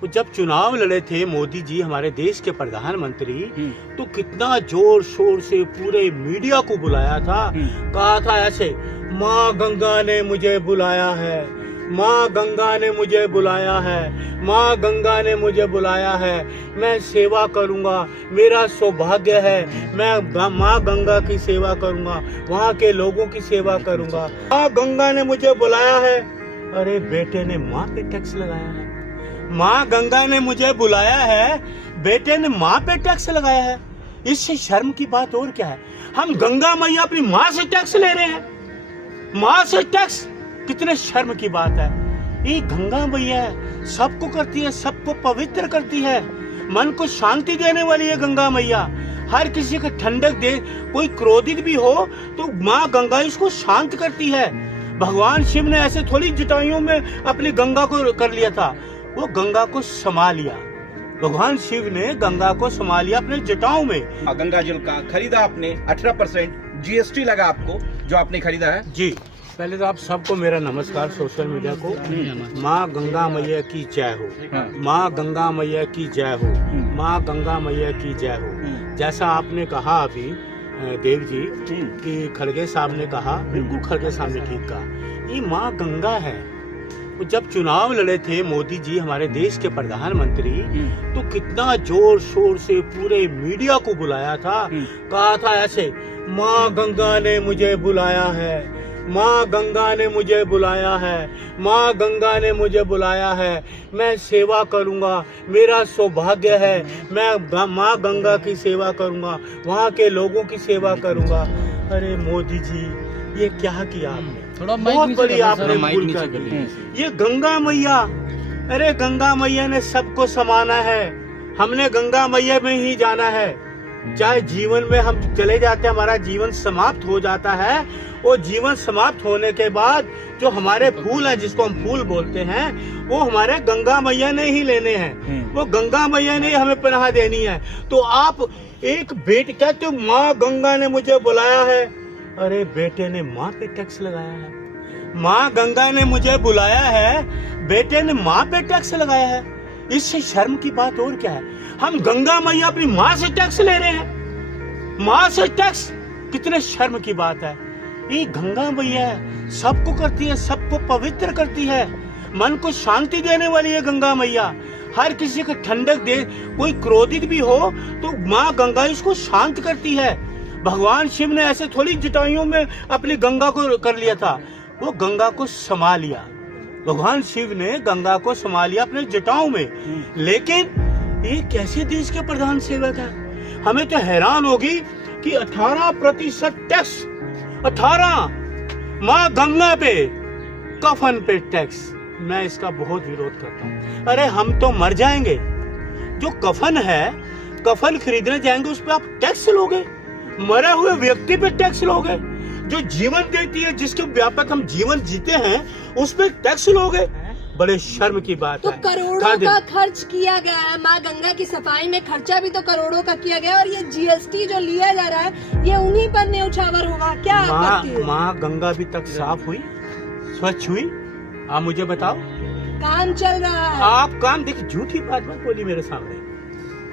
तो जब चुनाव लड़े थे मोदी जी हमारे देश के प्रधानमंत्री, तो कितना जोर शोर से पूरे मीडिया को बुलाया था। कहा था ऐसे, माँ गंगा ने मुझे बुलाया है, माँ गंगा ने मुझे बुलाया है, माँ गंगा ने मुझे बुलाया है, मैं सेवा करूँगा, मेरा सौभाग्य है, मैं माँ गंगा की सेवा करूँगा, वहाँ के लोगों की सेवा करूँगा। माँ गंगा ने मुझे बुलाया है। अरे बेटे ने माँ पे टैक्स लगाया है। माँ गंगा ने मुझे बुलाया है, बेटे ने माँ पे टैक्स लगाया है। इससे शर्म की बात और क्या है? हम गंगा मैया अपनी माँ से टैक्स ले रहे हैं, माँ से टैक्स। कितने शर्म की बात है। ये गंगा मैया है, सबको करती है, सबको पवित्र करती है, मन को शांति देने वाली है गंगा मैया। हर किसी को ठंडक दे, कोई क्रोधित भी हो तो माँ गंगा इसको शांत करती है। भगवान शिव ने ऐसे थोड़ी जटाइयों में अपनी गंगा को कर लिया था, वो गंगा को समा लिया। भगवान शिव ने गंगा को समा लिया अपने जटाओं में। गंगा जल का खरीदा आपने, 18% GST लगा आपको जो आपने खरीदा है। जी, पहले तो आप सबको मेरा नमस्कार सोशल मीडिया को। माँ गंगा मैया की जय हो, माँ गंगा मैया की जय हो, माँ गंगा मैया की जय हो। जैसा आपने कहा अभी देव जी कि खड़गे साहब ने कहा, बिल्कुल खड़गे साहब ने ठीक कहा, ये माँ गंगा है। तो जब चुनाव लड़े थे मोदी जी हमारे देश के प्रधानमंत्री, तो कितना जोर शोर से पूरे मीडिया को बुलाया था। कहा था ऐसे, माँ गंगा ने मुझे बुलाया है, माँ गंगा ने मुझे बुलाया है, माँ गंगा ने मुझे बुलाया है, मैं सेवा करूँगा, मेरा सौभाग्य है, मैं माँ गंगा की सेवा करूँगा, वहाँ के लोगों की सेवा करूँगा। अरे मोदी जी, ये क्या किया आपने? बहुत बड़ी आपने भूल कर दी। ये गंगा मैया, अरे गंगा मैया ने सबको समाना है, हमने गंगा मैया में ही जाना है। चाहे जीवन में हम चले जाते हैं, हमारा जीवन समाप्त हो जाता है, वो जीवन समाप्त होने के बाद जो हमारे फूल है, जिसको हम फूल बोलते हैं, वो हमारे गंगा मैया ने ही लेने हैं, वो गंगा मैया ने हमें पनाह देनी है। तो आप एक बेटे कहते हो माँ गंगा ने मुझे बुलाया है, अरे बेटे ने माँ पे टैक्स लगाया है। माँ गंगा ने मुझे बुलाया है, बेटे ने माँ पे टैक्स लगाया है। इससे शर्म की बात और क्या है? हम गंगा मैया अपनी माँ से टैक्स ले रहे हैं, माँ से टैक्स। कितने शर्म की बात है। ये गंगा मैया है, सबको करती है, सबको पवित्र करती है, मन को शांति देने वाली है गंगा मैया। हर किसी को ठंडक दे, कोई क्रोधित भी हो तो माँ गंगा इसको शांत करती है। भगवान शिव ने ऐसे थोड़ी जटाइयों में अपनी गंगा को कर लिया था, वो गंगा को समा लिया। भगवान शिव ने गंगा को समा लिया अपने जटाओं में। लेकिन ये कैसे देश के प्रधान सेवक है? हमें तो हैरान होगी कि 18% टैक्स, 18 माँ गंगा पे, कफन पे टैक्स। मैं इसका बहुत विरोध करता हूँ। अरे हम तो मर जाएंगे, जो कफन है, कफन खरीदने जाएंगे उस पर आप टैक्स लोगे? मरे हुए व्यक्ति पे टैक्स लोगे? जो जीवन देती है, जिसके व्यापक हम जीवन जीते हैं, उस पे टैक्स लोगे? बड़े शर्म की बात तो है। करोड़ों का खर्च किया गया है, माँ गंगा की सफाई में खर्चा भी तो करोड़ों का किया गया, और ये GST जो लिया जा रहा है, ये उन्हीं पर न्यौछावर होगा। क्या आपत्ति है? माँ गंगा अभी तक साफ हुई, स्वच्छ हुई? आप मुझे बताओ। काम चल रहा है। आप काम देखिए, झूठी बात मत बोली मेरे सामने,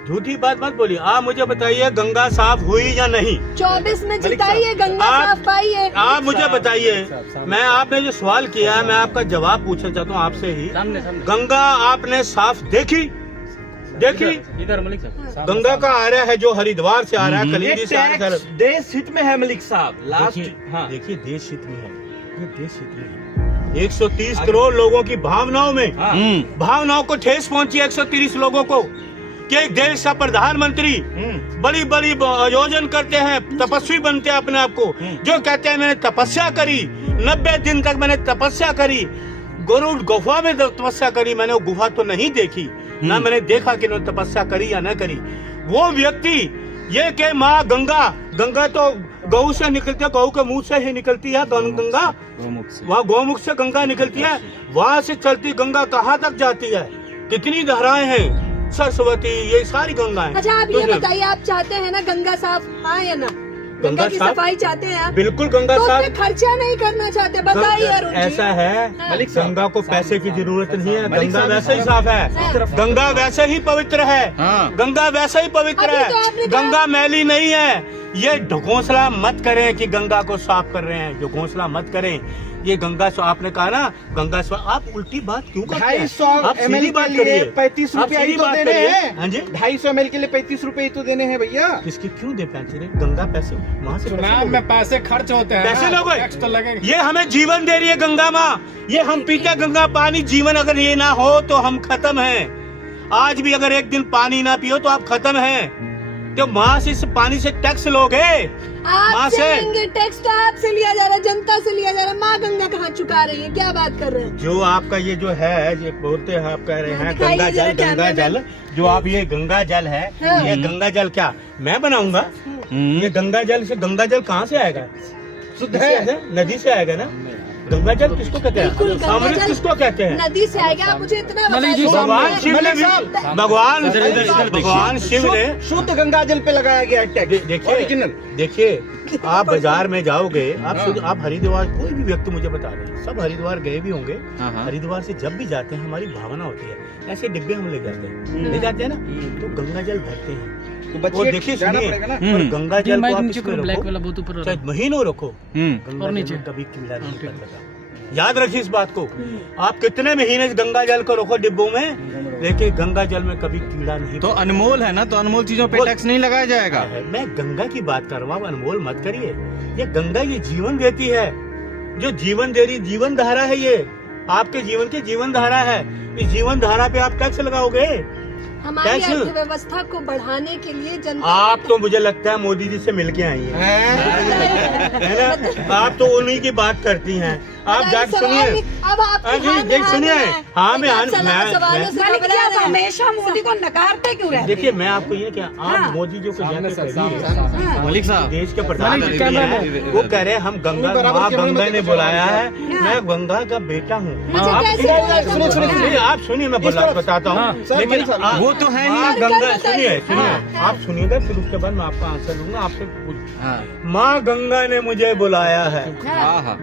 झूठी बात मत बोलिए। आप मुझे बताइए गंगा साफ हुई या नहीं? 24 में जिताइए, गंगा साफ पाइए। आप मुझे बताइए, मैं आपने जो सवाल किया है, मैं आपका जवाब पूछना चाहता हूँ आपसे ही। गंगा आपने साफ देखी? देखी? इधर मलिक साहब, गंगा का आ रहा है जो हरिद्वार से आ रहा है, कलीदी से आ रहा है। देश हित में है मलिक साहब। लास्ट देखिए देश हित में है, ये देश हित में है। 130 करोड़ लोगों की भावनाओं में, भावनाओं को ठेस पहुंची 130 लोगों को, कि एक देश का प्रधानमंत्री बड़ी बड़ी आयोजन करते हैं, तपस्वी बनते हैं अपने आप को, जो कहते हैं मैंने तपस्या करी, 90 दिन तक मैंने तपस्या करी, गरुड़ गुफा में तपस्या करी। मैंने वो गुफा तो नहीं देखी, ना मैंने देखा कि उन्होंने तपस्या करी या न करी। वो व्यक्ति ये कि माँ गंगा, गंगा तो गऊ से निकलती है, गऊ के मुंह से ही निकलती है गंगा, वहाँ गौमुख से गंगा निकलती है, वहाँ से चलती गंगा कहाँ तक जाती है? कितनी धाराएं हैं, सरस्वती, ये सारी गंगाएं। अच्छा आप ये बताइए, आप चाहते हैं ना गंगा साफ, हाँ या ना? गंगा की साफ सफाई चाहते हैं आप? बिल्कुल गंगा तो उस साफ पे खर्चा नहीं करना चाहते, बताइए अरुण जी। ऐसा है मलिक साहब, गंगा को पैसे की जरूरत नहीं है, मलिक गंगा साहब, वैसे ही साफ है, गंगा वैसे ही पवित्र है, गंगा वैसे ही पवित्र अभी तो आपने है, कहा- गंगा मैली नहीं है। ये घोंसला मत करें कि गंगा को साफ कर रहे हैं, जो घोंसला मत करें। ये गंगा आपने कहा ना गंगा आप उल्टी बात क्यों करते हैं? 250 आप ml सीधी बात के लिए करिए, 35 आप रुपए ही सीधी तो बात देने करिए। हैं। हाँ जी, 250 ml के लिए 35 रुपए ही तो देने हैं भैया। किसकी क्यों दे पैसे? गंगा पैसे वहाँ से चुनाव में पैसे खर्च होते हैं, पैसे लोगे, टैक्स तो लगेगा। ये हमें जीवन दे रही है गंगा माँ, ये हम पीते गंगा पानी, जीवन अगर ये ना हो तो हम खत्म हैं। आज भी अगर एक दिन पानी ना पियो तो आप खत्म हैं। तो माँ से इस पानी से टैक्स लोगे, माँ आपसे से लेंगे टैक्स, तो आपसे लिया जा रहा है, जनता से लिया जा रहा है। माँ गंगा कहाँ चुका रही है? क्या बात कर रहे हैं? जो आपका ये जो है, ये बोलते हैं, आप कह रहे हैं दिखाइए गंगा जरा जल, गंगा कैमरे जल, जो आप ये गंगा जल है, हाँ। ये गंगा जल क्या मैं बनाऊंगा? ये गंगा जल से गंगा जल कहाँ से आएगा? शुद्ध है। नदी से आएगा ना। गंगा जल किसको कहते बिल्कुल, हैं? गंगा अमृत जल किसको कहते हैं? नदी से आएगा। आप मुझे इतना बताइए। भगवान शिव ने मलिक साहब, भगवान इधर देखिए। भगवान शिव ने शुद्ध गंगा जल पे लगाया गया है टैक्स, देखिए ओरिजिनल। देखिए आप बाजार में जाओगे, आप हरिद्वार, कोई भी व्यक्ति मुझे बता रहे हैं, सब हरिद्वार गए भी होंगे। हरिद्वार से जब भी जाते हैं हमारी भावना होती है, ऐसे डिब्बे हम ले जाते हैं, ले जाते हैं ना, तो गंगा जल भरते हैं। तो वो बच्चे देखिए जाना सुनिए, पड़ेगा ना। और गंगा जल को आप नीचे इसमें करो, ब्लैक वाला रखो, बहुत ऊपर हो रहा चाहे महीनों रखो, गंगा और जल नीचे। में कभी कीड़ा नहीं पड़ता। याद रखिए इस बात को, आप कितने महीने गंगा जल को रखो डिब्बों में, लेकिन गंगा जल में कभी कीड़ा नहीं तो अनमोल है ना, तो अनमोल चीजों पे वो- टैक्स नहीं लगाया जाएगा। मैं गंगा की बात कर रहा हूँ, अनमोल मत करिए। ये गंगा ये जीवन देती है, जो जीवन दे रही जीवन धारा है, ये आपके जीवन की जीवन धारा है। इस जीवन धारा पे आप टैक्स लगाओगे? हमारी टैक्स? अर्थव्यवस्था को बढ़ाने के लिए जनता आप तो मुझे लगता है मोदी जी से मिलके आई हैं, है ना? आप तो उन्हीं की बात करती हैं। आप जाके सुनिए, अब आप हाँ जी, देख सुनिए, हाँ मैं सवालों से मलिक घबरा साहब रहे हैं। हमेशा मोदी को नकारते क्यों रहते देखिए मैं आपको ये क्या, आप मोदी जी को जाके कहिए, मलिक साहब, देश के प्रधानमंत्री हैं, वो कह रहे हैं हम गंगा, माँ गंगा ने बुलाया है, मैं गंगा का बेटा हूँ। मुझे आप कैसे बोला तुम? सुनिए, आप सुनिए, मैं बताता हूँ, सर, लेकिन सर, आप- वो तो है माँ नहीं। गंगा, बताइए। सुनिए सुनिए, आप सुनिएगा, फिर उसके बाद मैं आपका आंसर दूंगा। आपसे माँ गंगा ने मुझे बुलाया है,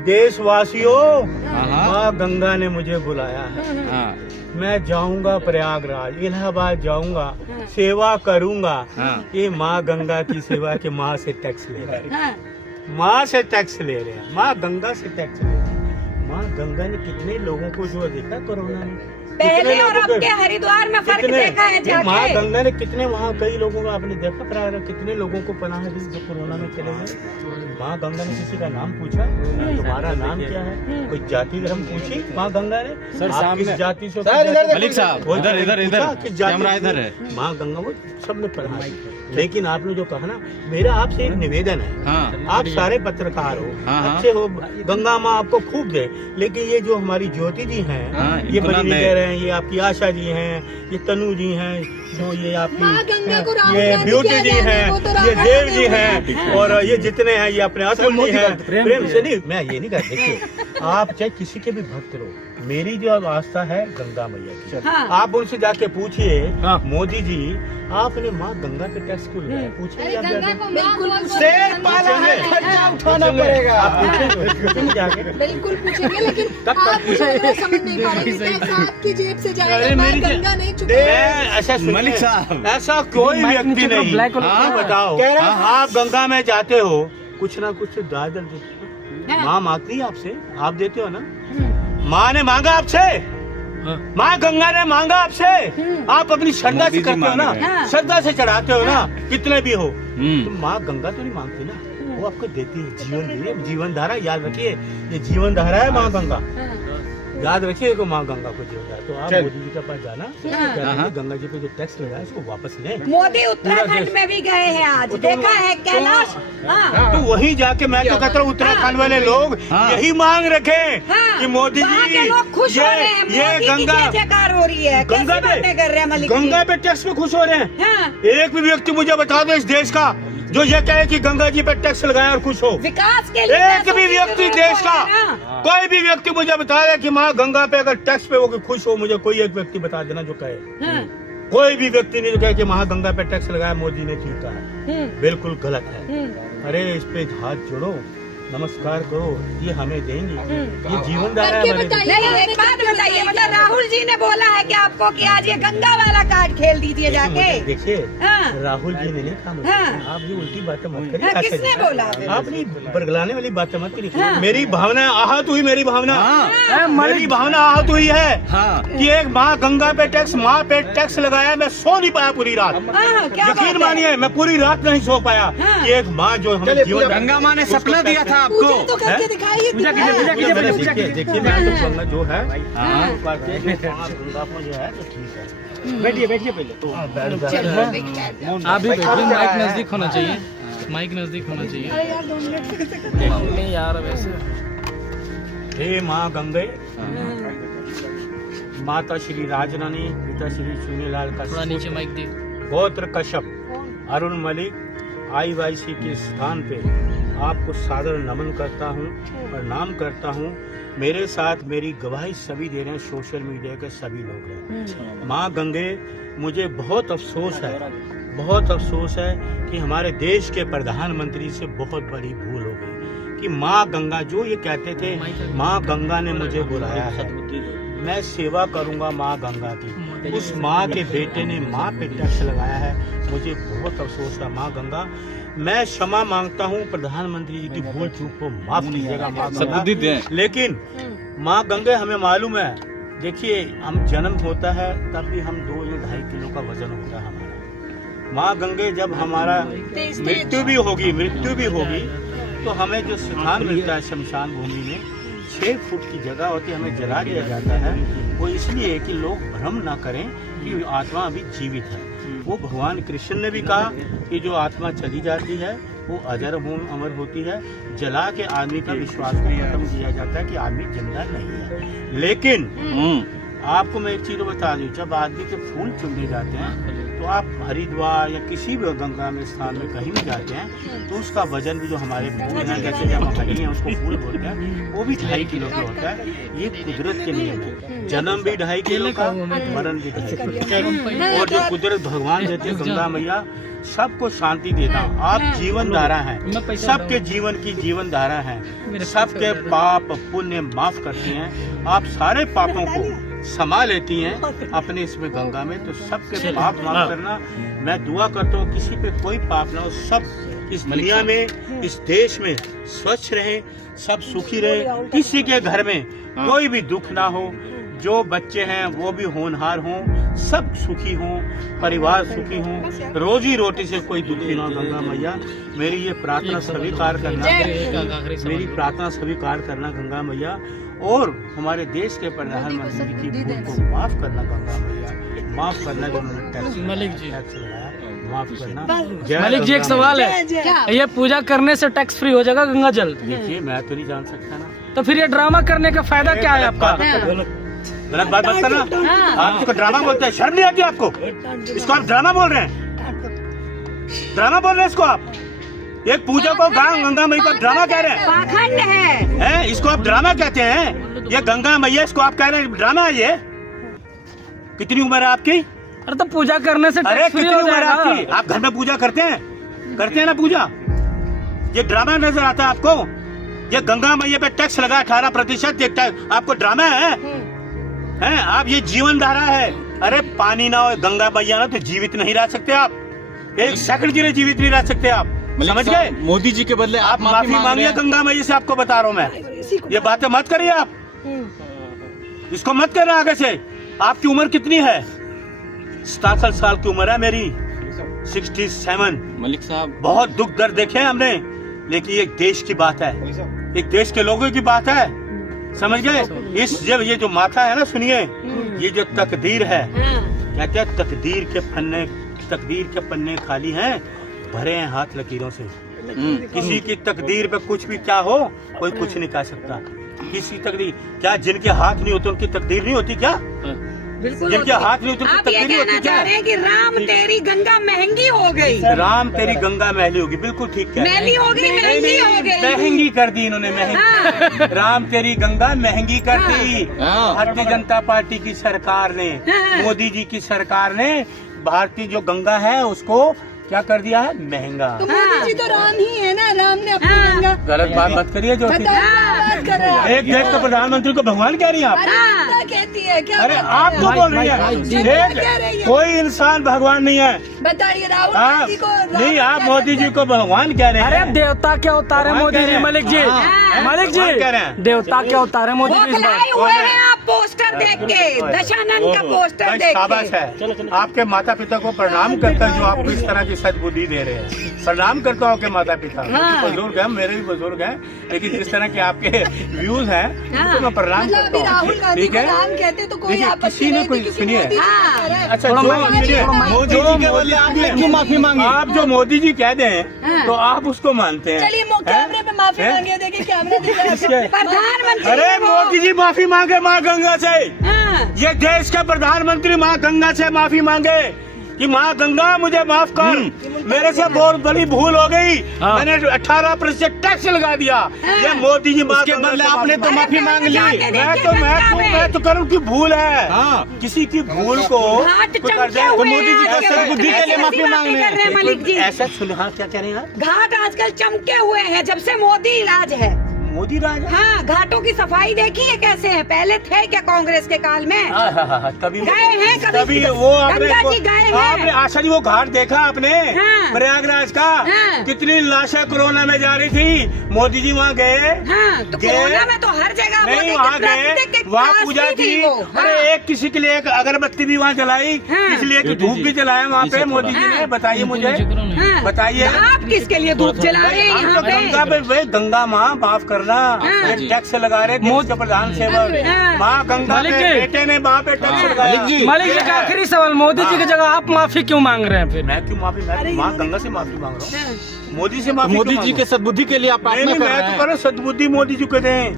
देशवासियों, माँ गंगा ने मुझे बुलाया है। मैं जाऊंगा प्रयागराज, इलाहाबाद जाऊंगा, सेवा करूंगा। ये माँ गंगा की सेवा के माँ से टैक्स ले रहे हैं, माँ से टैक्स ले रहे हैं, माँ गंगा से टैक्स ले रहे हैं। माँ गंगा ने कितने लोगों को जो देखा कोरोना में, पहले और अब कितने के हरिद्वार में फर्क कितने- देखा है माँ जाके। गंगा ने कितने, वहाँ कई लोगों को आपने देखा प्रयागराज, कितने लोगों को पनाह दी जो कोरोना में चले गए। माँ गंगा ने किसी का नाम पूछा, तुम्हारा नाम क्या है, कोई जाति धर्म पूछी माँ गंगा ने? सर, आप सामने- किस जाति से? सर, इधर देखो। मलिक साहब, वो इधर इधर इधर पूछा, किस जाति कैमरा से? इधर है। माँ गंगा वो सबने पढ़ा। लेकिन आपने जो कहा ना, मेरा आपसे एक निवेदन है, हाँ आप सारे पत्रकार हो, हाँ, हाँ। अच्छे हो, गंगा माँ आपको खूब दे, लेकिन ये जो हमारी ज्योति जी हैं, हाँ, ये इनको ना बड़ी दे। लीडर हैं, ये आपकी आशा जी हैं, ये तनु जी हैं, जो ये माँ गंगा को आपकी राहुल ये गांधी ब्यूटी क्या जी जाने, हैं, वो तो ये राहुल देव गांधी जी हैं। हैं, और ये जितने हैं, ये अपने अतुल जी हैं। प्रेम प्रेम से। से नहीं, मैं ये नहीं कर, देखिए आप चाहे किसी के भी भक्त रहो, मेरी जो आस्था है गंगा मैया की। हाँ। आप उनसे जाके पूछिए, हाँ। मोदी जी आपने माँ गंगा पे टैक्स क्यों लगाया? पूछिए आप जाके। बिल्कुल शेर पाला है, खर्चा उठाना पड़ेगा। आप पूछेंगे जाके। बिल्कुल पूछेंगे, लेकिन तब आप मुझे ये समझ नहीं पा रहे कि टैक्स आपकी जेब से जाएगा, अरे माँ मेरी जे- गंगा नहीं चुका। मैं ऐसा सुनिए, मलिक साहब। ऐसा कोई व्यक्ति नहीं। ब्लैक वाला- हाँ बताओ, कह रहा है- आप गंगा में जाते हो, कुछ ना कुछ दादर देते हो, माँ मांगती है आपसे, आप देते हो ना? माँ ने मांगा आपसे, माँ गंगा ने मांगा आपसे, आप अपनी श्रद्धा से मोदी जी करते हो ना, मांग रहे हैं। श्रद्धा से चढ़ाते हो ना, कितने भी हो, हम्म। तो माँ गंगा तो नहीं मांगती ना, वो आपको देती है, जीवन दी है, जीवन धारा। याद रखिए, ये जीवन धारा है माँ गंगा, याद रखिए को माँ गंगा को जीवन धारा। तो आप चल। मोदी जी के पास जाना, जाके गंगा जी पे जो टैक्स लगा है उसको वापस लें। मोदी उत्तराखंड में भी गए हैं आज, देखा है कैलाश। हाँ। तो वहीं जाके मैं तो कहता हूँ उत्तराखंड वाले लोग हाँ। यही मांग रखें हाँ। कि मोदी वहाँ जी के लोग खुश हो रहे हैं, ये मोदी की गंगा जय जयकार हो रही है। कैसी बातें कर रहे हैं मलिक जी? गंगा पे टैक्स पे खुश हो रहे हैं। हाँ। एक भी व्यक्ति मुझे बता दो इस देश का जो ये कहे कि गंगा जी पे टैक्स लगाए और खुश हो। विकास के लिए एक पैसों भी की व्यक्ति जरूरत देश का, है ना। कोई भी व्यक्ति मुझे बता दे कि माँ गंगा पे अगर टैक्स पे वो खुश हो, मुझे कोई एक व्यक्ति बता देना जो कहे। हाँ। कोई भी व्यक्ति नहीं जो कहे कि महागंगा पे टैक्स लगाया मोदी ने ठीक कहा, बिल्कुल गलत है। अरे इस पे हाथ जोड़ो, नमस्कार करो, ये हमें देंगी। ये जीवन धारा है करके हमारे बताइए। देश नहीं एक बात बताइए, मतलब राहुल जी ने बोला है कि आपको कि आज ये गंगा वाला कार्ड खेल दीजिए का। जाके। देखिए हाँ। राहुल जी ने नहीं कहा मुझे। हाँ। आप ये उल्टी बातें मत करिए। हाँ, आशा किसने जी। बोला? आप नहीं बरगलाने वाली बातें मत करिए। हाँ। मेरी भावना आहत हुई, मेरी भावना हाँ। मेरी भावना आहत हुई है हाँ कि एक माँ गंगा पे टैक्स, माँ पे टैक्स लगाया, मैं सो नहीं पाया पूरी रात। हाँ, क्या बात यकीन है? मानिए मैं पूरी रात नहीं सो पाया हाँ। कि एक माँ जो हमें चलिए, जीवन गंगा माँ ने सपना दिया था पूजा आपको। तो करके दिखाइए। देखिए मैं तो गंगा जो है गंगा को जो है तो ठीक है। बैठिए बैठिए पहले। तो आप भी बैठिए, माइक नजदीक होना चाहिए, माइक नजदीक होना चाहिए। अरे यार 2 मिनट मम्मी यार वैसे हे माँ गंगे, माता श्री राजरानी, पिता श्री चुनीलाल थोड़ा कश्यप, नीचे माइक दे। गोत्र कश्यप, अरुण मलिक, IYC के स्थान पे आपको सादर नमन करता हूँ, प्रणाम करता हूँ। मेरे साथ मेरी गवाही सभी दे रहे हैं, सोशल मीडिया के सभी लोग हैं। माँ गंगे, मुझे बहुत अफसोस है कि हमारे देश के प्रधानमंत्री से बहुत बड़ी भूल हो गई कि माँ गंगा जो ये कहते थे, माँ गंगा ने मुझे बुलाया है, मैं सेवा करूंगा माँ गंगा की। उस माँ के बेटे ने माँ पे टैक्स लगाया है, मुझे बहुत अफसोस है। माँ गंगा, मैं क्षमा मांगता हूँ, प्रधानमंत्री जी की भूल चूक को माफ कीजिएगा माँ गंगा। सद्बुद्धि दें। लेकिन माँ गंगे, हमें मालूम है, देखिए हम जन्म होता है तब भी हम 2 या 2.5 किलो का वजन होता है हमारा। माँ गंगे, जब हमारा मृत्यु भी होगी तो हमें जो स्थान मिलता है शमशान भूमि में, 6 फुट की जगह होती है, हमें जला दिया जाता है। वो इसलिए कि लोग भ्रम ना करें कि आत्मा अभी जीवित है। वो भगवान कृष्ण ने भी कहा कि जो आत्मा चली जाती है वो अजर अमर होती है। जला के आदमी का विश्वास को खत्म किया जाता है कि आदमी जिंदा नहीं है। लेकिन आपको मैं एक चीज बता दूं, जब आदमी के फूल चुनने जाते हैं तो आप हरिद्वार या किसी भी गंगा में स्थान में कहीं भी जाते हैं तो उसका वजन भी जो हमारे फूल हैं, जैसे जब हरी हैं उसको फूल बोलते हैं, वो भी 2.5 किलो का होता है। ये कुदरत के नियम है, जन्म भी 2.5 किलो का, मरण भी 2.5 किलो का। और जो कुदरत भगवान देते हैं, गंगा मैया सबको शांति देता। आप जीवन धारा है, सबके जीवन की जीवन धारा है, सबके पाप पुण्य माफ करती हैं। आप सारे पापों को समा लेती हैं अपने इसमें गंगा में, तो सबके पाप माफ करना। मैं दुआ करता हूँ किसी पे कोई पाप ना हो, सब इस दुनिया में, इस देश में स्वच्छ रहें, सब सुखी रहें, किसी के घर में कोई भी दुख ना हो, जो बच्चे हैं वो भी होनहार हों, सब सुखी हों, परिवार सुखी हों, रोजी रोटी से कोई दुखी ना हो। गंगा मैया, मेरी ये प्रार्थना स्वीकार करना, मेरी प्रार्थना स्वीकार करना गंगा मैया, और हमारे देश के प्रधानमंत्री की भूल को माफ करना गंगा मैया, माफ करना जो उन्होंने टैक्स लगाया, माफ करना। मलिक जी, एक सवाल है, क्या? ये पूजा करने से टैक्स फ्री हो जाएगा गंगा जल? देखिए मैं तो नहीं जान सकता ना, तो फिर ये ड्रामा करने का फायदा क्या है आपका? गलत बात मत करना। आप इसको ड्रामा बोलते हैं, शर्म नहीं आती आपको? इसको आप ड्रामा बोल रहे हैं, ड्रामा बोल रहे हैं इसको आप। एक पूजा को गंगा मैया को ड्रामा कह रहे हैं, पाखंड है। इसको आप ड्रामा कहते हैं। ये गंगा मैया, इसको आप कह रहे हैं ड्रामा है। ये कितनी उम्र है आपकी? अरे तो पूजा करने से अरे टैक्स फ्री कितनी हो उम्र है आपकी? जाएगा। आप घर में पूजा करते हैं ना पूजा? ये ड्रामा नजर आता है आपको? ये गंगा मैया पे टैक्स लगा 18%, आपको ड्रामा है? आप ये जीवन धारा है। अरे पानी ना हो, गंगा मैया ना, तो जीवित नहीं रह सकते आप, 1 सेकंड के लिए जीवित नहीं रह सकते आप, समझ गए? मोदी जी के बदले आप माफी मांगिए गंगा मैया से, आपको बता रहा हूँ मैं। ये बातें मत करिए आप, इसको मत करना आगे से। आपकी उम्र कितनी है? 67 साल की उम्र है मेरी, 67। मलिक साहब, बहुत दुख दर्द देखे हैं हमने, लेकिन ये देश की बात है, एक देश के लोगों की बात है, समझ गए? इस जब ये जो माथा है ना, सुनिए, ये जो तकदीर है, कहते हैं तकदीर के पन्ने खाली हैं, भरे हैं हाथ लकीरों से। किसी की तकदीर पे कुछ भी क्या हो, कोई कुछ नहीं कह सकता। किसी तकदीर क्या, जिनके हाथ नहीं होते उनकी तकदीर नहीं होती क्या? जिनके हाथ नहीं होते उनकी आप ये तकदीर नहीं कहना होती चाह रहे क्या? हैं कि राम तेरी गंगा महंगी हो गई? राम तेरी गंगा महली होगी, बिल्कुल ठीक कह रहे हैं। महली हो गई, महंगी हो गई। महंगी कर दी इन्होंने, महंगी। राम तेरी गंगा महंगी कर दी भारतीय जनता पार्टी की सरकार ने, मोदी जी की सरकार ने। भारतीय जो गंगा है उसको क्या कर दिया है? महंगा। तो मोदी जी तो राम ही है ना, राम ने अपनी गंगा। गलत बात मत करिए जो बताओ क्या बात कर रहे हैं? एक देश के प्रधानमंत्री को भगवान कह रही हैं आप? अरे गंगा कहती है क्या? अरे बात आप कर तो रहे बोल रही क्या कह रही हैं है? कोई इंसान भगवान नहीं है। बताइए राहुल आप गांधी को राम नहीं, आप कह मोदी सकते जी को भगवान कह रहे अरे हैं। देवता क्या उतारे भगवान मोदी कह जी, रहे हैं। मलिक जी, मलिक जी, भगवान कह रहे हैं। देवता क्या उतारे मोदी जी इस बार? बौखलाए हुए हैं आप पोस्टर देख के, दशानंद का पोस्टर भाई, देख शाबाश के। है। आपके माता पिता को प्रणाम करता जो आपको इस तरह की सद्बुद्धि दे रहे हैं। प्रणाम करता हूँ आपके माता पिता, बुजुर्ग हैं, मेरे भी बुजुर्ग हैं, लेकिन जिस तरह के आपके व्यूज हैं उनको मैं प्रणाम मतलब करता अभी राहुल हूँ। गांधी ठीक को है, राम कहते तो कोई देखिए, आपत्ति किसी ने नहीं कोई थी, क्योंकि सुनिए। मोदी जी हाँ। कह रहे हैं। अच्छा, थोड़ा जो माइक सुनिए, मोदी जी के बदले आपने क्यों माफी मांगी? आप जो मोदी जी कह दें तो आप उसको मानते हैं। चलिए कैमरे पे माफी हैं? मांगिए, देखिए कैमरा दिख रहा है। किसके? प्रधानमंत्री अरे वो- मोदी जी माफी मांगे माँ गंगा से। हाँ। ये देश के प्रधानमंत्री माँ गंगा से माफी मांगे कि माँ गंगा मुझे माफ कर, मेरे से बहुत बड़ी भूल हो गई, हाँ। मैंने 18% टैक्स लगा दिया। ये मोदी जी माँ उसके गंगा बदले से आपने तो माफी मांग ली। मैं तो करूँ की भूल है। हाँ। किसी की भूल को घाट कोई कर दे चमके तो हुए मोदी जी हैं का आपके सद्बुद्धि वक्त। के लिए ऐसी माफी बातें मांगने कर रहे हैं मलिक जी। ऐसा सुनो। हाँ, क्या कह रहे हैं आप? घाट आजकल चमके हुए हैं जब से मोदी राज है। मोदी राज। हाँ, घाटों की सफाई देखिए कैसे है, पहले थे क्या कांग्रेस के काल में? तभी गए हैं कभी? तभी वो आपने गंगा जी गए हैं। आपने आशा जी वो घाट देखा आपने? हाँ। प्रयागराज का हाँ। कितनी लाशें कोरोना में जा रही थी, मोदी जी वहाँ गए? हाँ, तो गए? कोरोना में तो हर जगह नहीं, मोदी के वहाँ प्रतिनिधि गए, के वहाँ पास पूजा भी की। वो। अरे हाँ। एक किसी के लिए एक अगरबत्ती भी वहाँ जलाई, हाँ। इसलिए कि धूप भी जलाया वहाँ पे मोदी जी ने। हाँ। बताइए मुझे, हाँ। बताइए। आप किसके लिए धूप जला रहे हैं हम यहाँ तो गंगा पे? पे गंगा माँ माफ करना, हाँ। टैक्स लगा रहे देश के प्रधान सेवक हाँ। माँ गंगा मलिक के जी। बेटे ने वहाँ पे टैक्स लगाया। मलिक जी का आखिरी सवाल, मोदी जी की जगह आप माफी क्यों मांग रहे हैं फिर? मैं क्यों माफी? मैं माँ गंगा से माफी मांग रहा हूँ, मोदी से माफी मोदी क्यों जी मांगूं? के सद्बुद्धि के लिए आप नहीं, प्रार्थना कर मैं रहे तो हैं। करो सद्बुद्धि मोदी जी को दें।